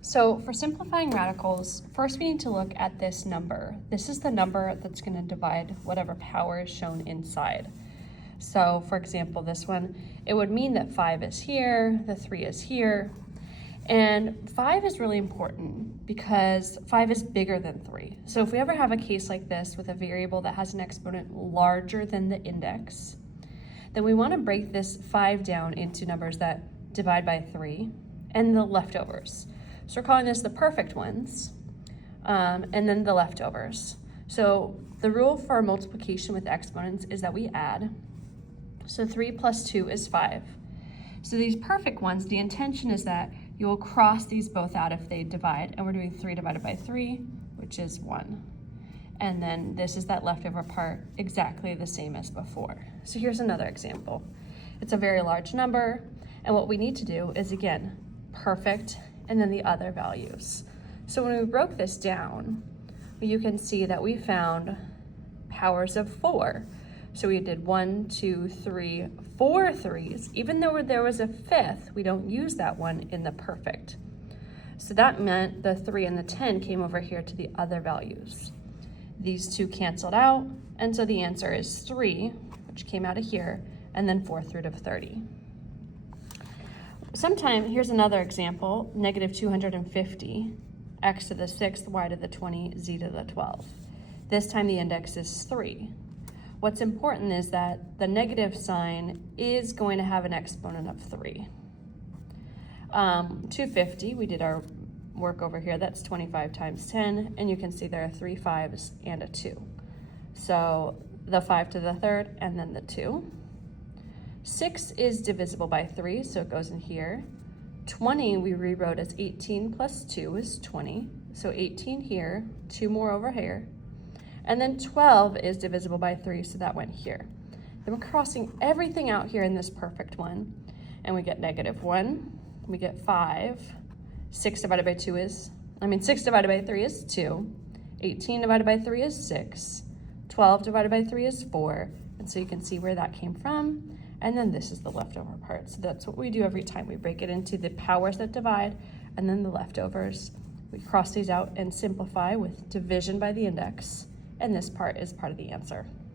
So for simplifying radicals, first we need to look at this number. This is the number that's going to divide whatever power is shown inside. So for example, this one, it would mean that 5 is here, the 3 is here, and 5 is really important because 5 is bigger than 3. So if we ever have a case like this with a variable that has an exponent larger than the index, then we want to break this 5 down into numbers that divide by 3 and the leftovers. So we're calling this the perfect ones, and then the leftovers. So the rule for multiplication with exponents is that we add. So 3 plus 2 is 5. So these perfect ones, the intention is that you will cross these both out if they divide, and we're doing 3 divided by 3, which is 1. And then this is that leftover part, exactly the same as before. So here's another example. It's a very large number, and what we need to do is, again, perfect, and then the other values. So when we broke this down, you can see that we found powers of 4. So we did 1, 2, 3, 4 threes. Even though there was a 5th, we don't use that one in the perfect. So that meant the 3 and the 10 came over here to the other values. These two canceled out, and so the answer is 3, which came out of here, and then 4th root of 30. Here's another example, negative 250, x to the 6th, y to the 20, z to the 12. This time the index is 3. What's important is that the negative sign is going to have an exponent of 3. 250, we did our work over here, that's 25 times 10, and you can see there are 3 5s and a 2. So the 5 to the 3rd and then the 2. 6 is divisible by 3, so it goes in here. 20 we rewrote as 18 plus 2 is 20, so 18 here, 2 more over here. And then 12 is divisible by 3, so that went here. Then we're crossing everything out here in this perfect one, and we get negative 1, we get 5, 6 divided by 3 is 2, 18 divided by 3 is 6, 12 divided by 3 is 4, and so you can see where that came from. And then this is the leftover part. So that's what we do every time. We break it into the powers that divide and then the leftovers. We cross these out and simplify with division by the index. And this part is part of the answer.